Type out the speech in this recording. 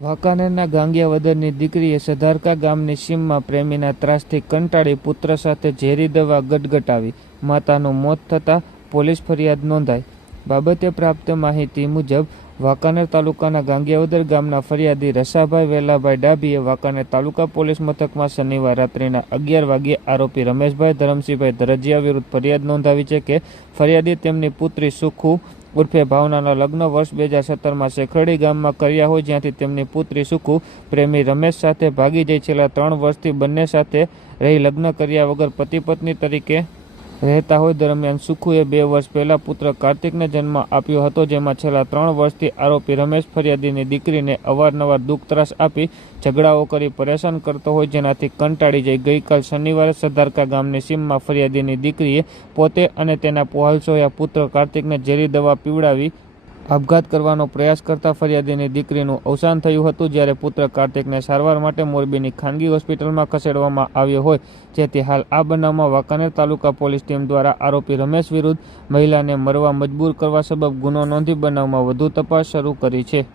વાંકાનેરના ગાંગિયાવદરની દીકરીએ સધારકા ગામની સીમમાં પ્રેમીના ત્રાસથી કંટાળી પુત્ર સાથે ઝેરી દવા ગટગટાવી માતાનું મોત થતાં પોલીસ ફરિયાદ નોંધાઈ। બાબતે પ્રાપ્ત માહિતી મુજબ વાંકાનેર તાલુકાના ગાંગિયાવદર ગામના ફરિયાદી રસાભાઈ વેલાભાઈ ડાભીએ વાંકાનેર તાલુકા પોલીસ મથકમાં શનિવાર રાત્રિના 11 વાગ્યે આરોપી રમેશભાઈ ધરમસિંહભાઈ ધરજીયા વિરુદ્ધ ફરિયાદ નોંધાવી છે કે ફરિયાદી તેમની પુત્રી સુખુ ઉર્ફે ભાવનાના લગ્ન વર્ષ 2017માં શેખરડી ગામમાં કર્યા હોય, જ્યાંથી તેમની પુત્રી સુખુ પ્રેમી રમેશ સાથે ભાગી જઈ છેલ્લા 3 વર્ષથી બંને સાથે રહી લગ્ન કર્યા વગર પતિ પત્ની તરીકે રહેતા હોય। દરમિયાન સુખુએ 2 વર્ષ પહેલાં પુત્ર કાર્તિકને જન્મ આપ્યો હતો, જેમાં છેલ્લા 3 વર્ષથી આરોપી રમેશ ફરિયાદીની દીકરીને અવારનવાર દુઃખ ત્રાસ આપી ઝઘડાઓ કરી પરેશાન કરતો હોય, જેનાથી કંટાળી જઈ ગઈકાલ શનિવારે સધારકા ગામની સીમમાં ફરિયાદીની દીકરીએ પોતે અને તેના પોહાલસોયા પુત્ર કાર્તિકને ઝેરી દવા પીવડાવી આપઘાત કરવાનો પ્રયાસ કરતા ફરિયાદીની દીકરીનું અવસાન થયું હતું, જ્યારે પુત્ર કાર્તિકને સારવાર માટે મોરબીની ખાનગી હોસ્પિટલમાં ખસેડવામાં આવ્યો હોય, જેથી હાલ આ બનાવમાં વાંકાનેર તાલુકા પોલીસ ટીમ દ્વારા આરોપી રમેશ વિરુદ્ધ મહિલાને મરવા મજબૂર કરવા સબબ ગુનો નોંધી બનાવમાં વધુ તપાસ શરૂ કરી છે।